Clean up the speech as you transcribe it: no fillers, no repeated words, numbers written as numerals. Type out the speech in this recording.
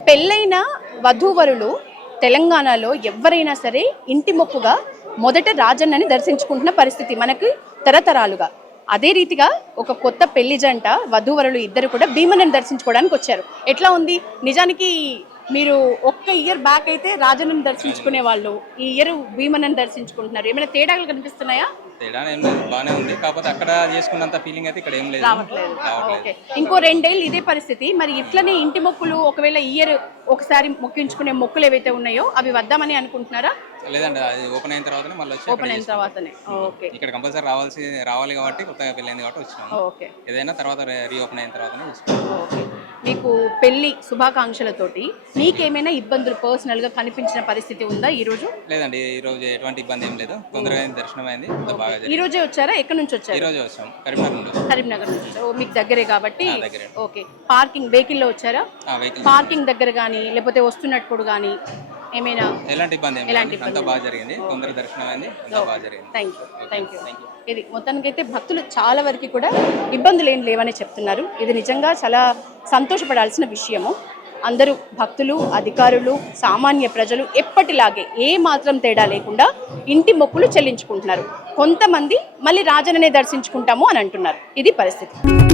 పెళ్ళైన వధూవరులు తెలంగాణలో ఎవరైనా సరే ఇంటి మొక్కుగా మొదట రాజన్నని దర్శించుకుంటున్న పరిస్థితి మనకు తరతరాలుగా. అదే రీతిగా ఒక కొత్త పెళ్లి జంట వధూవరులు ఇద్దరు కూడా భీమన్నని దర్శించుకోవడానికి వచ్చారు. ఎట్లా ఉంది? నిజానికి మీరు ఒక్క ఇయర్ బ్యాక్ అయితే రాజన్నని దర్శించుకునే వాళ్ళు, ఈ ఇయర్ భీమన్నని దర్శించుకుంటున్నారు. ఏమైనా తేడాలు కనిపిస్తున్నాయా? తేడా ఏం లేదు, బాగానే ఉంది. కాకపోతే అక్కడ చేసుకున్నంత ఫీలింగ్ అయితే ఇక్కడ ఏం లేదు, రావట్లేదు. ఇంకో 2 ఏళ్ళు ఇదే పరిస్థితి. మరి ఇట్లనే ఇంటి మొక్కులు ఒకవేళ ఇయర్ ఒకసారి మొక్కించుకునే మొక్కులు ఏవైతే ఉన్నాయో అవి వద్దామని అనుకుంటున్నారా? లేదండి, అది ఓపెన్ అయిన తర్వాతనే మళ్ళీ వచ్చి ఓపెన్ అయిన తర్వాతనే. ఓకే, ఇక్కడ కంపల్సరీ రావాలి కాబట్టి కొత్తగా పెళ్ళైంది కాబట్టి వచ్చినాము. ఓకే, ఏదైనా తర్వాత రీఓపెన్ అయిన తర్వాతనే చూసుకుంటాం. ఓకే. మీకు పెళ్లి శుభాకాంక్షలతోటి మీకేమైనా ఇబ్బందులు పర్సనల్ గా కనిపించిన పరిస్థితి ఉందా ఈ రోజు? లేదండి, ఈ రోజు ఎటువంటి ఇబ్బంది ఏం లేదు. తొందరగా దర్శనం అయింది, బాగా ఈ జరిగింది. రోజే వచ్చారా? ఎక్కడి నుంచి వచ్చారు? ఈ రోజే వచ్చాం, కరీంనగర్ నుండి. కరీంనగర్ నుంచి. మీకు దగ్గరే కాబట్టి దగ్గరే. ఓకే. పార్కింగ్ వెహికల్ లో వచ్చారా? వెహికల్ పార్కింగ్ దగ్గర కానీ లేకపోతే వస్తున్నప్పుడు కానీ ఏమైనా? ఎలాంటి ఇబ్బంది ఏం ఎలాంటి లేదు, అంతా బాగా జరిగింది. తొందర దర్శనం అయింది, అంతా బాగా జరిగింది. Thank you. ఇది మొత్తానికైతే భక్తులు చాలా వరకు కూడా ఇబ్బందులు ఏం లేవని చెప్తున్నారు. ఇది నిజంగా చాలా సంతోషపడాల్సిన విషయము. అందరూ భక్తులు, అధికారులు, సామాన్య ప్రజలు ఎప్పటిలాగే ఏ మాత్రం తేడా లేకుండా ఇంటి మొక్కులు చెల్లించుకుంటున్నారు. కొంతమంది మళ్ళీ రాజన్ననే దర్శించుకుంటాము అని అంటున్నారు. ఇది పరిస్థితి.